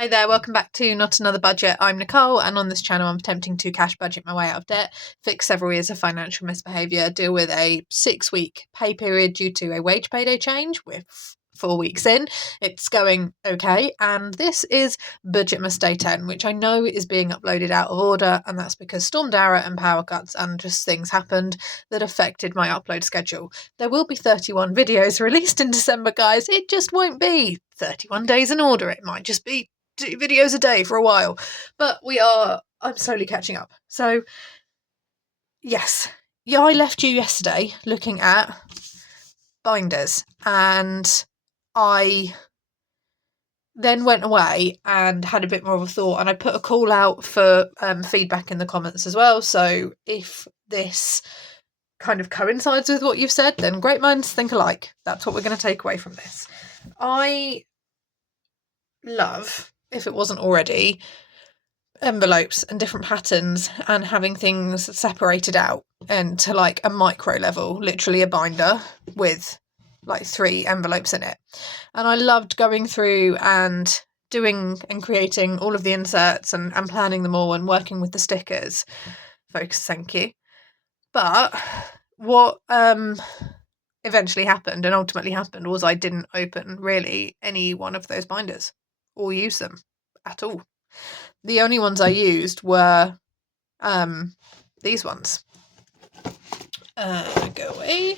Hi there, welcome back to Not Another Budget. I'm Nicole, and on this channel I'm attempting to cash budget my way out of debt, fix several years of financial misbehaviour, deal with a 6-week pay period due to a wage payday change. We're 4 weeks in, it's going okay, and this is Budgetmas Day 10, which I know is being uploaded out of order, and that's because Storm Dara and power cuts and just things happened that affected my upload schedule. There will be 31 videos released in December, guys. It just won't be 31 days in order. It might just be 2 videos a day for a while, but I'm slowly catching up. So yes, yeah, I left you yesterday looking at binders, and I then went away and had a bit more of a thought, and I put a call out for feedback in the comments as well. So if this kind of coincides with what you've said, then great minds think alike. That's what we're going to take away from this. I love, if it wasn't already, envelopes and different patterns and having things separated out and to like a micro level, literally a binder with like 3 envelopes in it. And I loved going through and doing and creating all of the inserts and planning them all and working with the stickers. Focus, thank you. But what eventually happened and ultimately happened was I didn't open really any one of those binders or use them at all. The only ones I used were these ones. Go away.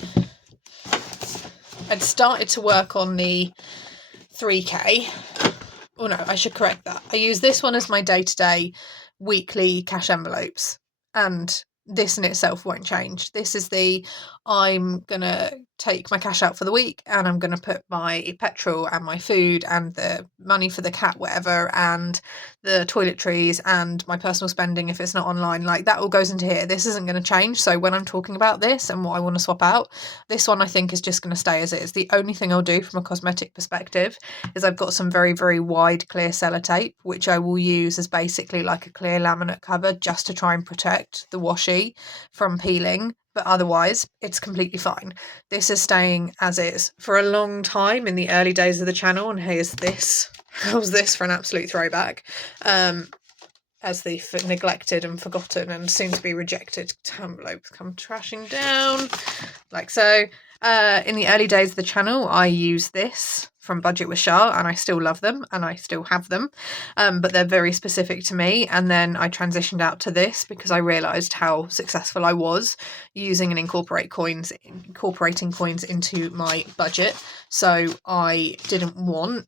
I'd started to work on the 3K. Oh no, I should correct that. I use this one as my day-to-day weekly cash envelopes, and this in itself won't change. This is I'm gonna take my cash out for the week and I'm gonna put my petrol and my food and the money for the cat, whatever, and the toiletries and my personal spending if it's not online, like that all goes into here. This isn't going to change. So when I'm talking about this and what I want to swap out, this one I think is just going to stay as is. The only thing I'll do from a cosmetic perspective is I've got some very, very wide clear sellotape, which I will use as basically like a clear laminate cover just to try and protect the washi from peeling. But otherwise, it's completely fine. This is staying as is. For a long time in the early days of the channel, and here's this. How's this for an absolute throwback? As the neglected and forgotten and soon to be rejected envelopes come trashing down, like so. In the early days of the channel, I used this from Budget with Shah, and I still love them and I still have them, but they're very specific to me. And then I transitioned out to this because I realised how successful I was using and incorporating coins into my budget. So I didn't want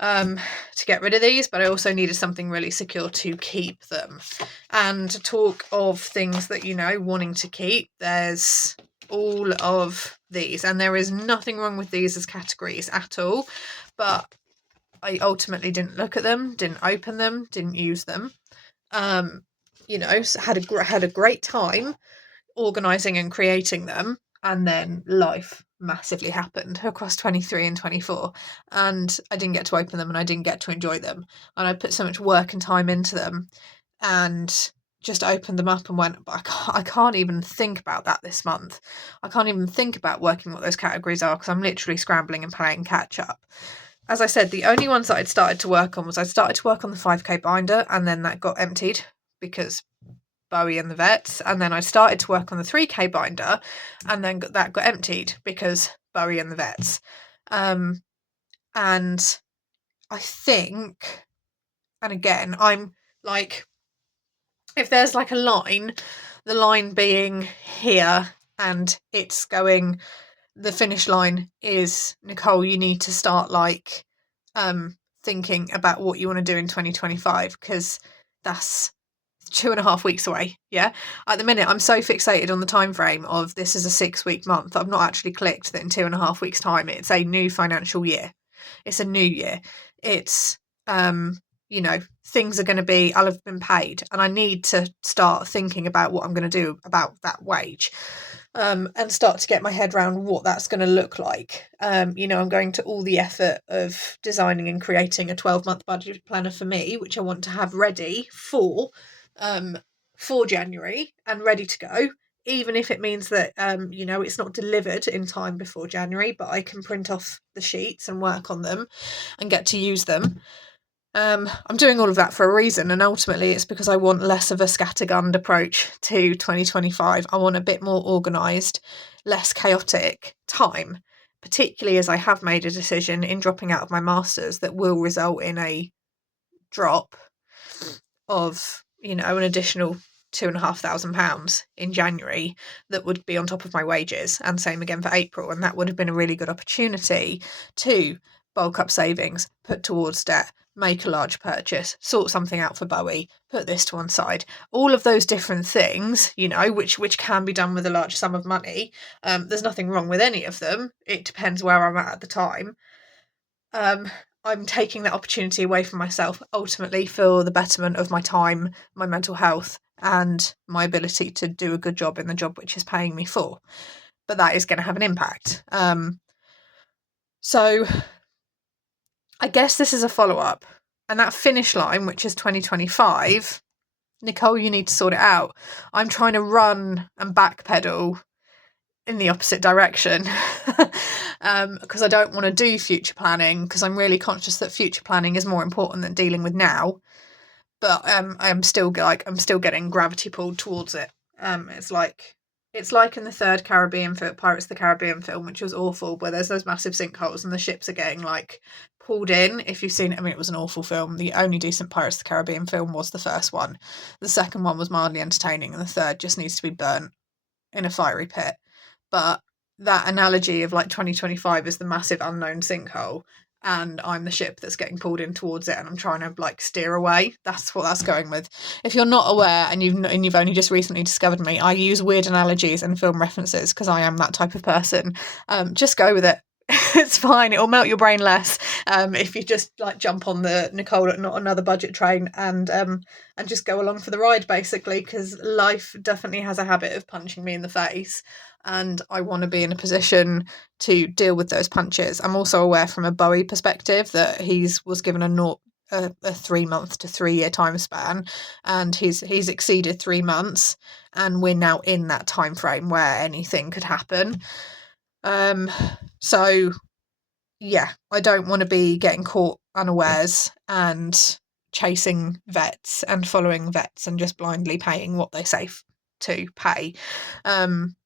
to get rid of these, but I also needed something really secure to keep them. And to talk of things that, wanting to keep, there's all of these, and there is nothing wrong with these as categories at all, but I ultimately didn't look at them, didn't open them, didn't use them. Had a great time organising and creating them, and then life massively happened across 23 and 24, and I didn't get to open them and I didn't get to enjoy them, and I put so much work and time into them and just opened them up and went, I can't even think about that this month. I can't even think about working what those categories are because I'm literally scrambling and playing catch up. As I said, the only ones that I'd started to work on was I started to work on the 5K binder, and then that got emptied because Bowie and the Vets, and then I started to work on the 3K binder, and then that got emptied because Bowie and the Vets. And I think, and again, I'm like, if there's like a line, the line being here and it's going, the finish line is, Nicole, you need to start like thinking about what you want to do in 2025, because that's 2.5 weeks away. Yeah, at the minute I'm so fixated on the time frame of this is a 6-week month. I've not actually clicked that in 2.5 weeks time it's a new financial year. It's a new year. It's things are going to be, I'll have been paid, and I need to start thinking about what I'm going to do about that wage, and start to get my head around what that's going to look like. I'm going to all the effort of designing and creating a 12-month budget planner for me, which I want to have ready for January and ready to go, even if it means that it's not delivered in time before January, but I can print off the sheets and work on them and get to use them. I'm doing all of that for a reason, and ultimately it's because I want less of a scattergun approach to 2025. I want a bit more organised, less chaotic time, particularly as I have made a decision in dropping out of my masters that will result in a drop of, an additional £2,500 in January that would be on top of my wages, and same again for April. And that would have been a really good opportunity to bulk up savings, put towards debt, make a large purchase, sort something out for Bowie, put this to one side. All of those different things, which can be done with a large sum of money. There's nothing wrong with any of them. It depends where I'm at the time. I'm taking that opportunity away from myself, ultimately for the betterment of my time, my mental health, and my ability to do a good job in the job which is paying me for. But that is going to have an impact. So I guess this is a follow-up. And that finish line, which is 2025, Nicole, you need to sort it out. I'm trying to run and backpedal in the opposite direction because I don't want to do future planning, because I'm really conscious that future planning is more important than dealing with now. But I'm still getting gravity pulled towards it. It's like in the third Pirates of the Caribbean film, which was awful, where there's those massive sinkholes and the ships are getting pulled in. If you've seen it, I mean, it was an awful film. The only decent Pirates of the Caribbean film was the first one. The second one was mildly entertaining, and the third just needs to be burnt in a fiery pit. But that analogy of 2025 is the massive unknown sinkhole, and I'm the ship that's getting pulled in towards it, and I'm trying to steer away. That's what that's going with. If you're not aware and you've only just recently discovered me, I use weird analogies and film references because I am that type of person. Just go with it. It's fine. It'll melt your brain less if you just jump on the Nicole Not Another Budget train and just go along for the ride, basically, because life definitely has a habit of punching me in the face, and I want to be in a position to deal with those punches. I'm also aware from a Bowie perspective that was given a 3 month to 3 year time span, and he's exceeded 3 months, and we're now in that time frame where anything could happen. So yeah, I don't want to be getting caught unawares and chasing vets and following vets and just blindly paying what they say to pay,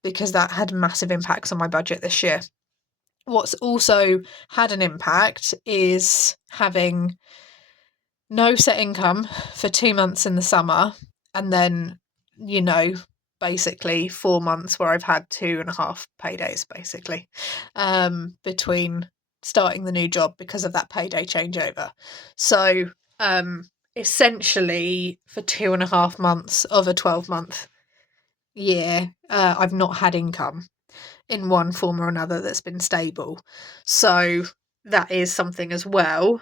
because that had massive impacts on my budget this year. What's also had an impact is having no set income for 2 months in the summer, and then, basically 4 months where I've had 2.5 paydays, basically, between starting the new job because of that payday changeover. So essentially for 2.5 months of a 12-month year, I've not had income in one form or another that's been stable. So that is something as well,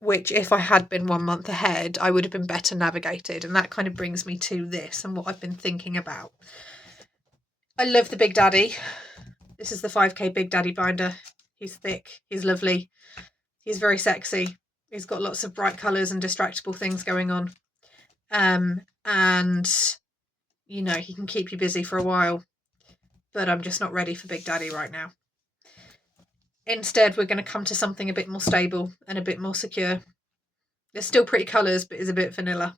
which if I had been 1 month ahead, I would have been better navigated. And that kind of brings me to this and what I've been thinking about. I love the Big Daddy. This is the 5k Big Daddy binder. He's thick, he's lovely, he's very sexy, he's got lots of bright colours and distractible things going on. And, he can keep you busy for a while. But I'm just not ready for Big Daddy right now. Instead, we're going to come to something a bit more stable and a bit more secure. There's still pretty colours, but is a bit vanilla.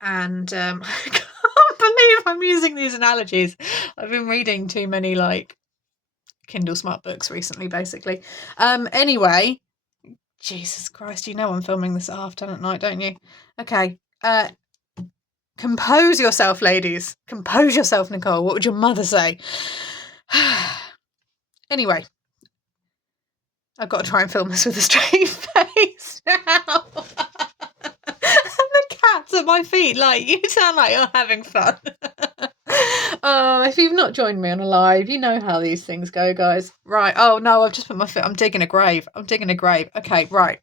And I can't believe I'm using these analogies. I've been reading too many Kindle Smart books recently, basically. Anyway, Jesus Christ, I'm filming this at 10:30 at night, don't you? Okay. Compose yourself, ladies. Compose yourself, Nicole. What would your mother say? Anyway, I've got to try and film this with a straight face now. And the cat's at my feet, you sound like you're having fun. If you've not joined me on a live, you know how these things go, guys. Right. Oh, no, I've just put my foot. I'm digging a grave. Okay, right. Right.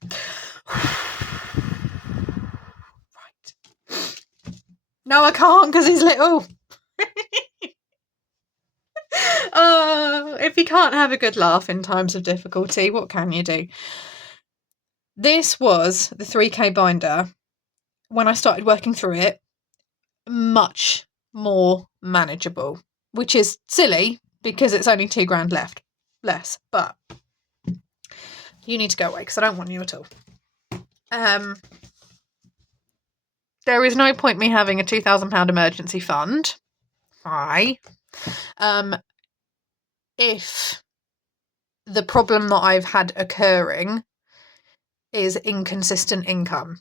No, I can't because he's little. If you can't have a good laugh in times of difficulty, what can you do? This was the 3k binder. When I started working through it, much more manageable, which is silly because it's only £2,000 less. But You need to go away because I don't want you at all. There is no point me having a £2,000 emergency fund. If the problem that I've had occurring is inconsistent income.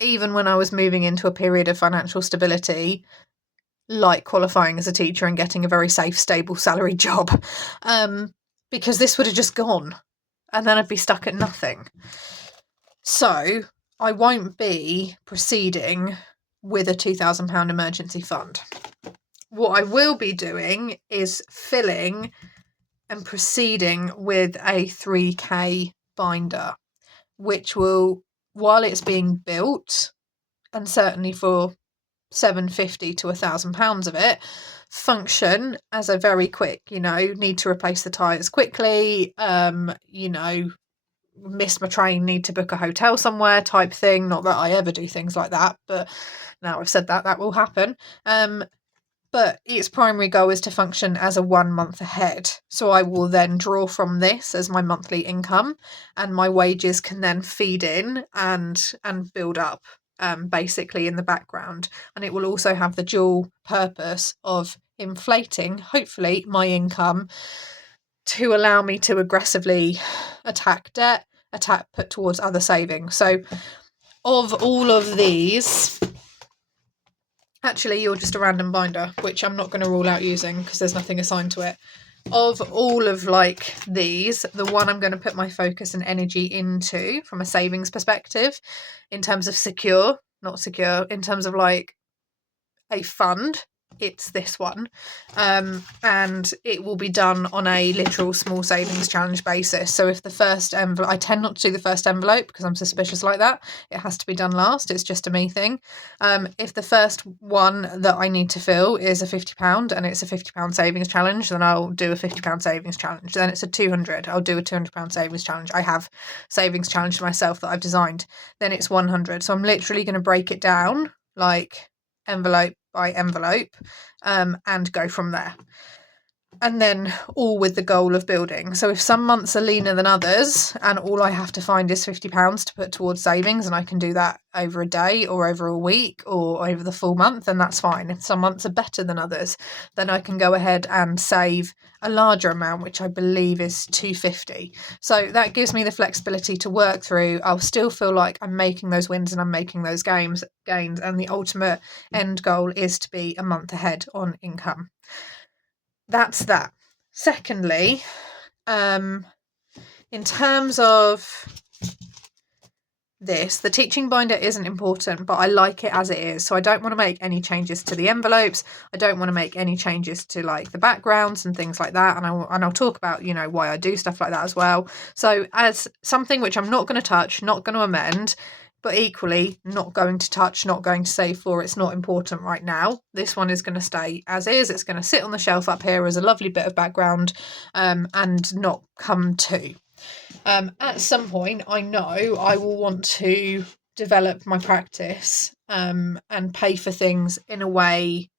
Even when I was moving into a period of financial stability, like qualifying as a teacher and getting a very safe, stable salary job, because this would have just gone and then I'd be stuck at nothing. So I won't be proceeding with a £2,000 emergency fund. What I will be doing is filling and proceeding with a 3k binder, which will, while it's being built, and certainly for £750 to £1,000 of it, function as a very quick, need to replace the tyres quickly, missed my train, need to book a hotel somewhere type thing. Not that I ever do things like that, but now I've said that will happen. But its primary goal is to function as a 1 month ahead. So I will then draw from this as my monthly income, and my wages can then feed in and build up basically in the background. And it will also have the dual purpose of inflating, hopefully, my income to allow me to aggressively attack debt, put towards other savings. So of all of these, actually, you're just a random binder, which I'm not going to rule out using because there's nothing assigned to it. Of all of these, the one I'm going to put my focus and energy into from a savings perspective, in terms of not secure, in terms of a fund, it's this one. And it will be done on a literal small savings challenge basis. So if the first envelope, I tend not to do the first envelope because I'm suspicious like that. It has to be done last. It's just a me thing. If the first one that I need to fill is a £50 and it's a £50 savings challenge, then I'll do a £50 savings challenge. Then it's a 200. I'll do a £200 savings challenge. I have savings challenge myself that I've designed. Then it's 100. So I'm literally going to break it down envelope by envelope, and go from there. And then all with the goal of building. So if some months are leaner than others and all I have to find is £50 to put towards savings, and I can do that over a day or over a week or over the full month, then that's fine. If some months are better than others, then I can go ahead and save a larger amount, which I believe is £250. So that gives me the flexibility to work through. I'll still feel like I'm making those wins and I'm making those gains, and the ultimate end goal is to be a month ahead on income. That's that. Secondly, in terms of this, the teaching binder isn't important, but I like it as it is. So I don't want to make any changes to the envelopes. I don't want to make any changes to the backgrounds and things like that. And I'll talk about, why I do stuff like that as well. So as something which I'm not going to touch, not going to amend, but equally not going to touch, not going to save for, it's not important right now. This one is going to stay as is. It's going to sit on the shelf up here as a lovely bit of background, and not come to. At some point, I know I will want to develop my practice, and pay for things in a way,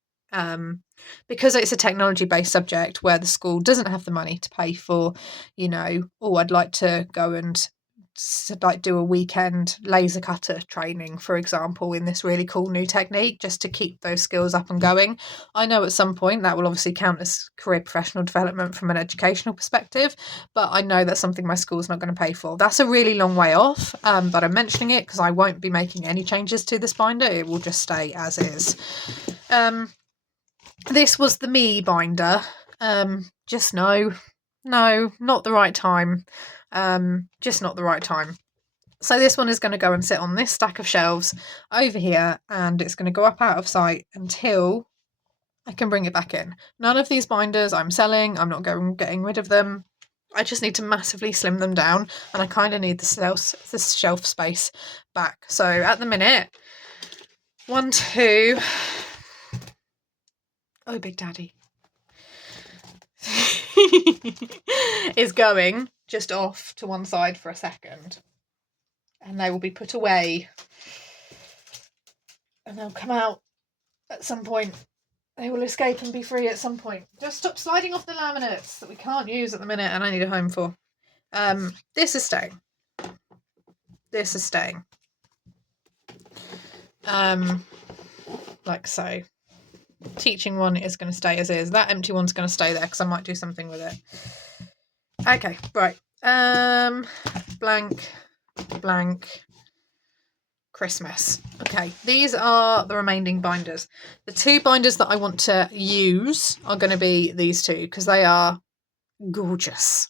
because it's a technology-based subject where the school doesn't have the money to pay for, I'd like to go and do a weekend laser cutter training, for example, in this really cool new technique, just to keep those skills up and going. I know at some point that will obviously count as career professional development from an educational perspective, but I know that's something my school's not going to pay for. That's a really long way off, but I'm mentioning it because I won't be making any changes to this binder. It will just stay as is. This was the me binder. Just no, not the right time. Just not the right time. So this one is going to go and sit on this stack of shelves over here, and it's going to go up out of sight until I can bring it back in. None of these binders I'm selling. I'm not getting rid of them. I just need to massively slim them down, and I kind of need this shelf space back. So at the minute, 1, 2. Oh, Big Daddy. is going just off to one side for a second, and they will be put away, and they'll come out at some point. They will escape and be free at some point. Just stop sliding off the laminates that we can't use at the minute and I need a home for. This is staying. this is staying. Like so. Teaching one is going to stay as is. That empty one's going to stay there because I might do something with it. Okay, right. Blank, blank, Christmas. Okay, these are the remaining binders. The 2 binders that I want to use are going to be these 2 because they are gorgeous.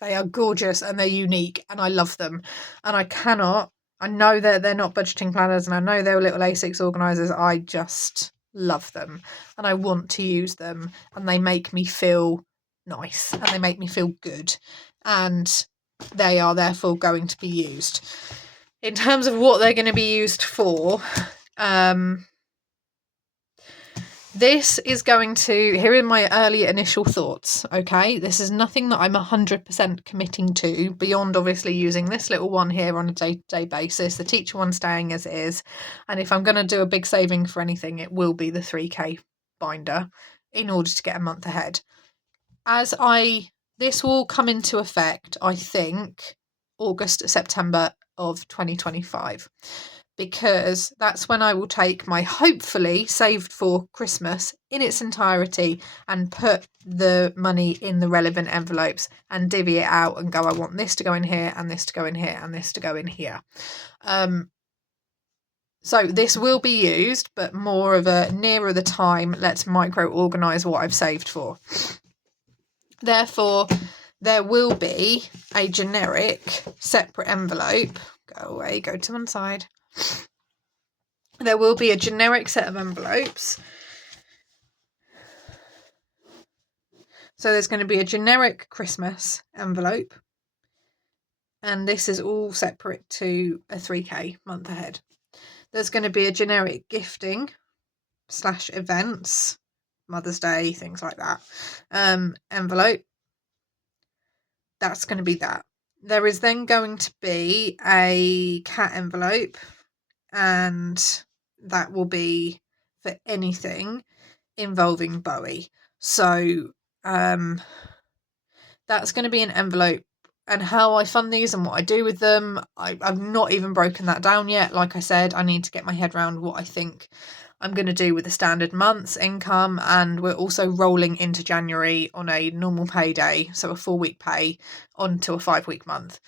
They are gorgeous and they're unique and I love them. And I know that they're not budgeting planners and I know they're little A6 organisers. I just love them and I want to use them and they make me feel nice and they make me feel good and they are therefore going to be used. In terms of what they're going to be used for, this is going to, here are my early initial thoughts, okay? This is nothing that I'm 100% committing to, beyond obviously using this little one here on a day-to-day basis, the teacher one staying as it is, and if I'm going to do a big saving for anything, it will be the 3k binder in order to get a month ahead. This will come into effect, I think, August, September of 2025. Because that's when I will take my hopefully saved for Christmas in its entirety and put the money in the relevant envelopes and divvy it out and go, I want this to go in here and this to go in here and this to go in here. So this will be used, but more of a nearer the time, let's micro-organise what I've saved for. Therefore, there will be a generic separate envelope. Go away, go to one side. There will be a generic set of envelopes. So there's going to be a generic Christmas envelope. And this is all separate to a 3k month ahead. There's going to be a generic gifting / events, Mother's Day, things like that, envelope. That's going to be that. There is then going to be a cat envelope, and that will be for anything involving Bowie. So that's going to be an envelope, and how I fund these and what I do with them, I've not even broken that down yet. Like I said, I need to get my head around what I think I'm going to do with the standard month's income, and we're also rolling into January on a normal payday, so a 4-week pay onto a 5-week month.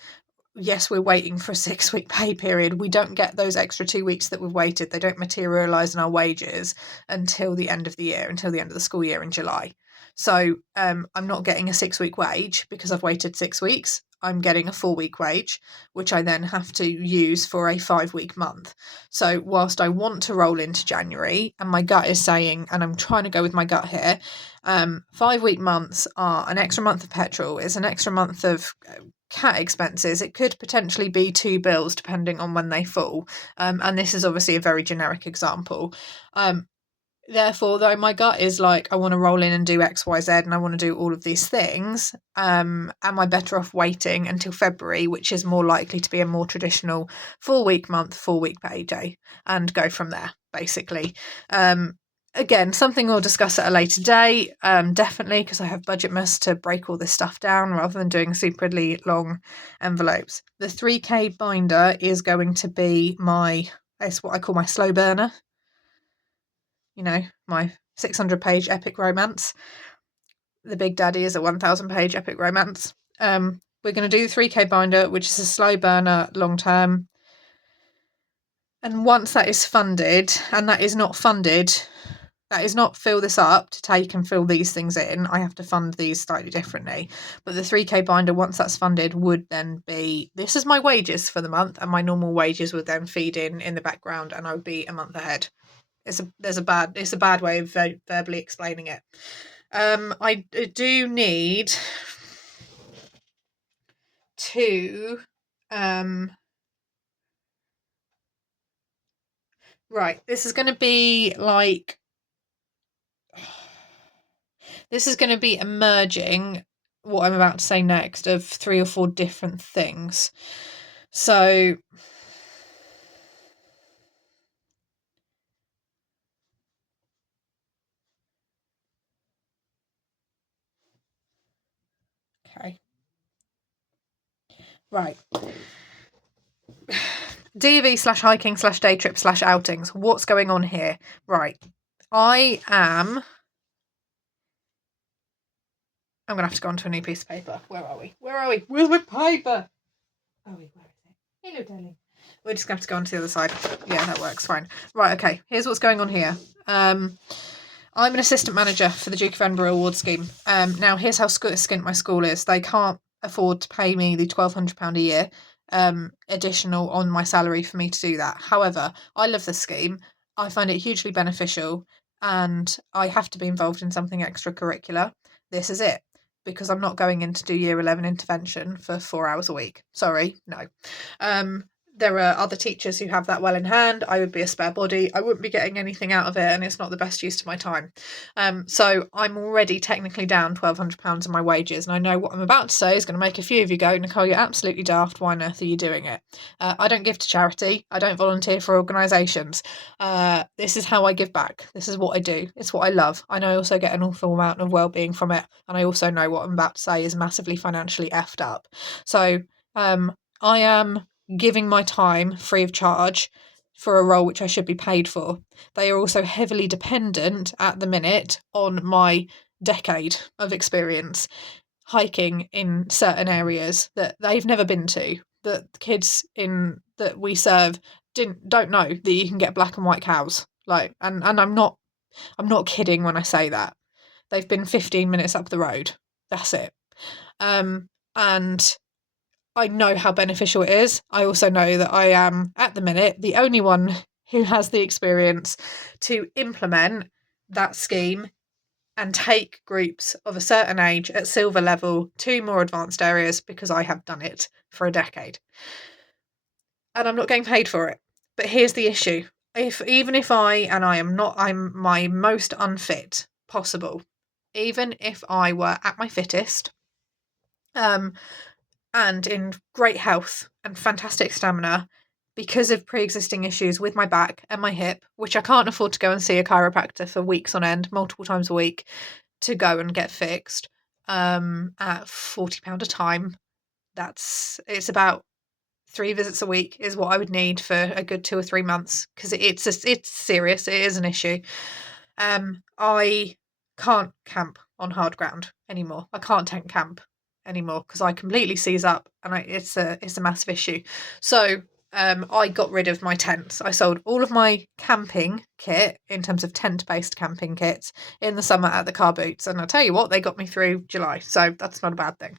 Yes, we're waiting for a 6-week pay period. We don't get those extra 2 weeks that we've waited. They don't materialise in our wages until the end of the year, until the end of the school year in July. So I'm not getting a 6-week wage because I've waited 6 weeks. I'm getting a 4-week wage, which I then have to use for a 5-week month. So whilst I want to roll into January, and my gut is saying, and I'm trying to go with my gut here, 5-week months are an extra month of petrol, it's an extra month of cat expenses. It could potentially be 2 bills depending on when they fall. And this is obviously a very generic example. Therefore, though my gut is like, I want to roll in and do X, Y, Z, and I want to do all of these things, am I better off waiting until February, which is more likely to be a more traditional 4-week month, 4-week payday, and go from there, basically. Again, something we'll discuss at a later date, definitely, because I have Budgetmas to break all this stuff down rather than doing superly long envelopes. The 3k binder is going to be it's what I call my slow burner. You know, my 600-page epic romance. The Big Daddy is a 1,000-page epic romance. We're going to do the 3k binder, which is a slow burner long term. And once that is funded, and that is not fill this up to take and fill these things in. I have to fund these slightly differently. But the 3k binder, once that's funded, would then be, this is my wages for the month, and my normal wages would then feed in the background, and I would be a month ahead. It's a bad way of verbally explaining it. I do need to right, this is going to be emerging what I'm about to say next of 3 or 4 different things. So okay. Right. DV/hiking/day trip/outings. What's going on here? Right. I'm going to have to go onto a new piece of paper. Where are we? Where's my paper? Oh, wait, where is it? Hello, darling. We're just going to have to go onto the other side. Yeah, that works fine. Right, okay. Here's what's going on here. I'm an assistant manager for the Duke of Edinburgh Award Scheme. Now, here's how skint my school is. They can't afford to pay me the £1,200 a year additional on my salary for me to do that. However, I love the scheme. I find it hugely beneficial, and I have to be involved in something extracurricular. This is it, because I'm not going in to do year 11 intervention for 4 hours a week. Sorry, no. There are other teachers who have that well in hand. I would be a spare body. I wouldn't be getting anything out of it, and it's not the best use of my time. So I'm already technically down £1,200 of my wages, and I know what I'm about to say is going to make a few of you go, Nicole, you're absolutely daft. Why on earth are you doing it? I don't give to charity. I don't volunteer for organisations. This is how I give back. This is what I do. It's what I love. I know I also get an awful amount of well-being from it, and I also know what I'm about to say is massively financially effed up. So I am giving my time free of charge for a role which I should be paid for. They are also heavily dependent at the minute on my decade of experience hiking in certain areas that they've never been to, that the kids that we serve don't know that you can get black and white cows. And I'm not kidding when I say that. They've been 15 minutes up the road. That's it. And I know how beneficial it is. I also know that I am, at the minute, the only one who has the experience to implement that scheme and take groups of a certain age at silver level to more advanced areas, because I have done it for a decade. And I'm not getting paid for it. But here's the issue. I'm my most unfit possible, even if I were at my fittest, and in great health and fantastic stamina, because of pre-existing issues with my back and my hip, which I can't afford to go and see a chiropractor for weeks on end, multiple times a week, to go and get fixed, at £40 a time. It's about 3 visits a week is what I would need for a good 2 or 3 months, because it's serious. It is an issue. I can't camp on hard ground anymore. I can't tent camp anymore because I completely seize up, and it's a massive issue. So I got rid of my tents. I sold all of my camping kit, in terms of tent-based camping kits, in the summer at the car boots, and I'll tell you what, they got me through July, so that's not a bad thing.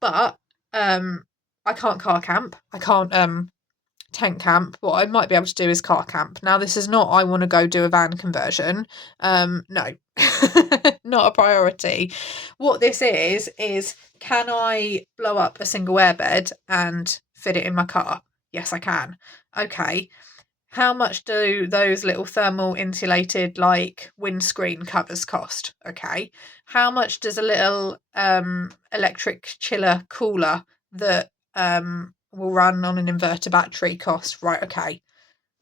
But I can't car camp. I can't tent camp. What I might be able to do is car camp. Now, this is not I want to go do a van conversion. No, not a priority. What this is can I blow up a single airbed and fit it in my car? Yes, I can. Okay. How much do those little thermal insulated windscreen covers cost? Okay. How much does a little electric chiller cooler that will run on an inverter battery cost? Right,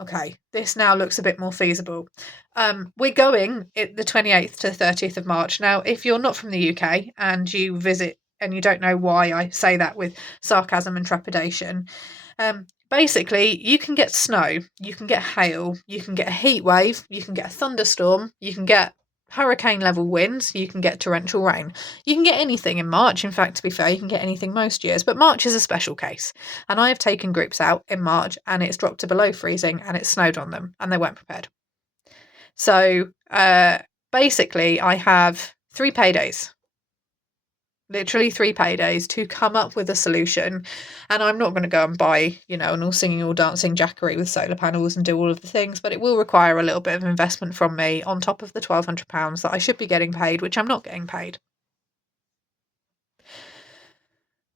okay, this now looks a bit more feasible. We're going the 28th to 30th of March. Now, if you're not from the UK and you visit and you don't know why I say that with sarcasm and trepidation, basically you can get snow, you can get hail, you can get a heat wave, you can get a thunderstorm, you can get hurricane level winds, you can get torrential rain. You can get anything in March. In fact, to be fair, you can get anything most years, but March is a special case. And I have taken groups out in March and it's dropped to below freezing and it snowed on them and they weren't prepared. So basically I have 3 paydays. Literally 3 paydays to come up with a solution. And I'm not going to go and buy, an all singing, all dancing jackery with solar panels and do all of the things, but it will require a little bit of investment from me on top of the £1,200 that I should be getting paid, which I'm not getting paid.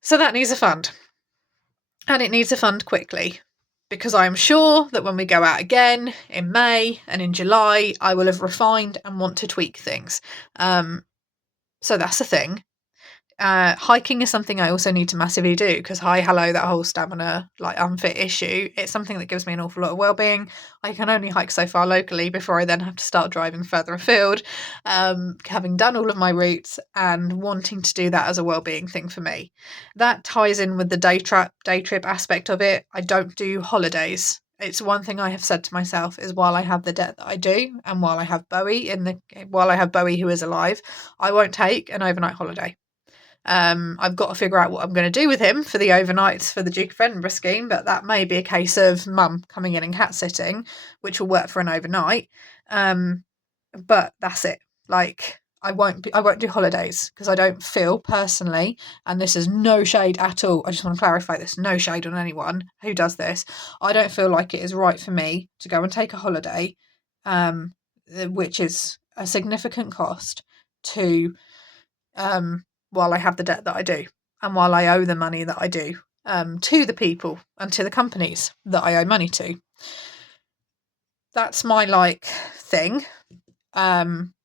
So that needs a fund. And it needs a fund quickly, because I'm sure that when we go out again in May and in July, I will have refined and want to tweak things. So that's the thing. Hiking is something I also need to massively do because that whole stamina like unfit issue, it's something that gives me an awful lot of well-being. I can only hike so far locally before I then have to start driving further afield, having done all of my routes and wanting to do that as a well-being thing for me. That ties in with the day trip aspect of it. I don't do holidays. It's one thing I have said to myself is while I have the debt that I do and while I have Bowie who is alive, I won't take an overnight holiday. I've got to figure out what I'm going to do with him for the overnights for the Duke of Edinburgh scheme, but that may be a case of mum coming in and cat sitting, which will work for an overnight. But that's it. Like I won't do holidays because I don't feel personally, and this is no shade at all. I just want to clarify this: no shade on anyone who does this. I don't feel like it is right for me to go and take a holiday, which is a significant cost to while I have the debt that I do and while I owe the money that I do to the people and to the companies that I owe money to. That's my thing.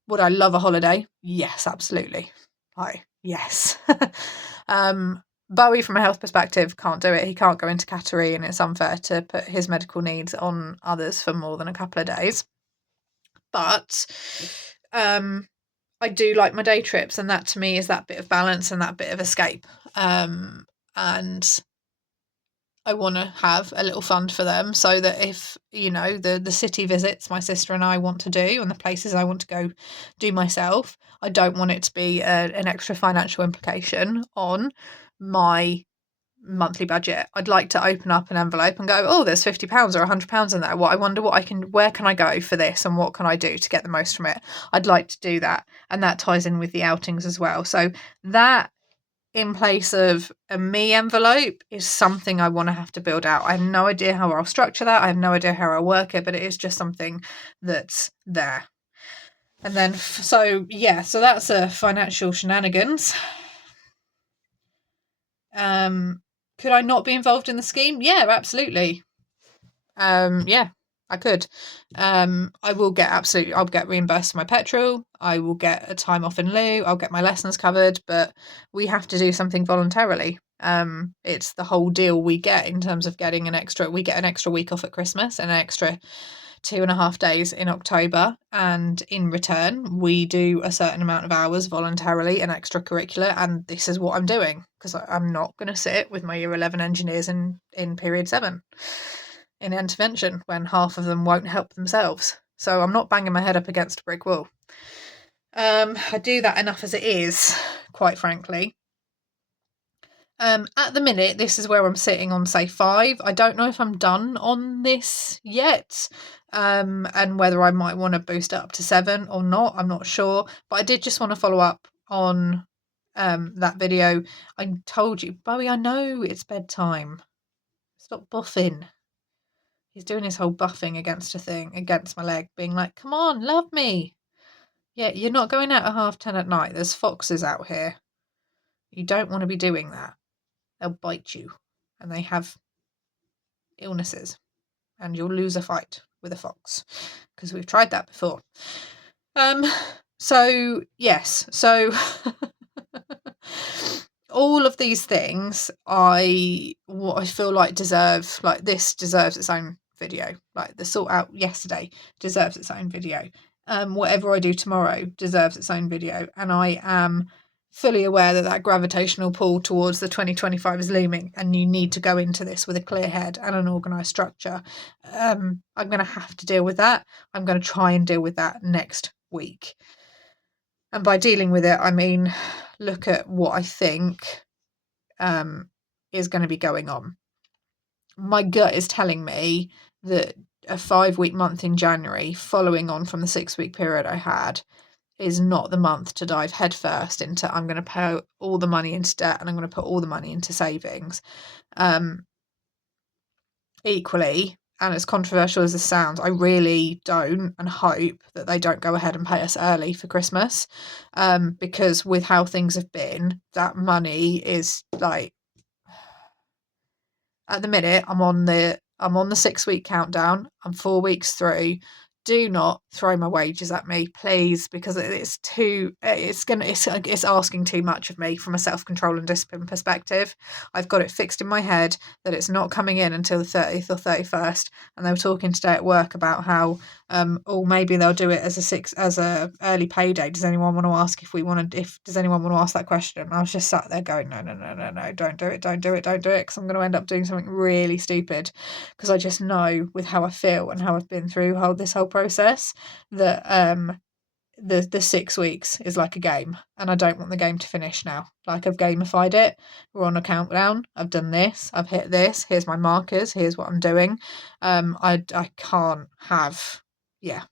Would I love a holiday? Yes, absolutely. Yes. Bowie, from a health perspective, can't do it. He can't go into Cattery, and it's unfair to put his medical needs on others for more than a couple of days. But I do like my day trips, and that to me is that bit of balance and that bit of escape. And I want to have a little fund for them so that if, the city visits my sister and I want to do and the places I want to go do myself, I don't want it to be an extra financial implication on my monthly budget. I'd like to open up an envelope and go, oh, there's £50 or £100 in there. Where can I go for this and what can I do to get the most from it? I'd like to do that. And that ties in with the outings as well. So that in place of a me envelope is something I want to have to build out. I have no idea how I'll structure that. I have no idea how I'll work it, but it is just something that's there. And then, so that's a financial shenanigans. Could I not be involved in the scheme? Yeah, absolutely. Yeah, I could. I'll get reimbursed for my petrol. I will get a time off in lieu. I'll get my lessons covered, but we have to do something voluntarily. It's the whole deal we get in terms of getting an extra week off at Christmas and an extra 2.5 days in October, and in return we do a certain amount of hours voluntarily and extracurricular, and this is what I'm doing because I'm not going to sit with my year 11 engineers in period 7 in intervention when half of them won't help themselves. So I'm not banging my head up against a brick wall. I do that enough as it is, quite frankly. At the minute, this is where I'm sitting on, say, 5. I don't know if I'm done on this yet, and whether I might want to boost it up to 7 or not, I'm not sure. But I did just want to follow up on that video. I told you, Bowie, I know it's bedtime. Stop buffing. He's doing his whole buffing against my leg, being like, come on, love me. Yeah, you're not going out at 10:30 at night. There's foxes out here. You don't want to be doing that. They'll bite you, and they have illnesses, and you'll lose a fight with a fox, because we've tried that before. So yes, so all of these things I feel like deserves its own video. Like the sort out yesterday deserves its own video. Whatever I do tomorrow deserves its own video, and I am fully aware that gravitational pull towards the 2025 is looming, and you need to go into this with a clear head and an organised structure. I'm going to have to deal with that. I'm going to try and deal with that next week. And by dealing with it, I mean look at what I think is going to be going on. My gut is telling me that a 5-week month in January, following on from the 6-week period I had, is not the month to dive headfirst into. I'm going to pay all the money into debt and I'm going to put all the money into savings. Equally, and as controversial as this sounds, I really don't and hope that they don't go ahead and pay us early for Christmas, because with how things have been, that money is like, at the minute I'm on the 6-week countdown. I'm 4 weeks through. do not throw my wages at me, please, because it's asking too much of me from a self-control and discipline perspective. I've got it fixed in my head that it's not coming in until the 30th or 31st, and they were talking today at work about how maybe they'll do it as a early payday. Does anyone want to ask does anyone want to ask that question? And I was just sat there going, no, don't do it, because I'm going to end up doing something really stupid, because I just know with how I feel and how I've been through this whole process that the 6 weeks is like a game, and I don't want the game to finish now. Like, I've gamified it. We're on a countdown. I've done this. I've hit this. Here's my markers. Here's what I'm doing. I can't have, yeah.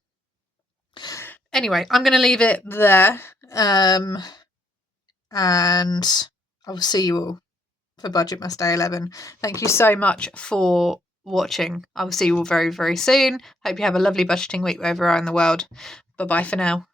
Anyway, I'm going to leave it there. And I will see you all for Budgetmas Day 11. Thank you so much for watching. I will see you all very, very soon. Hope you have a lovely budgeting week wherever you are in the world. Bye-bye for now.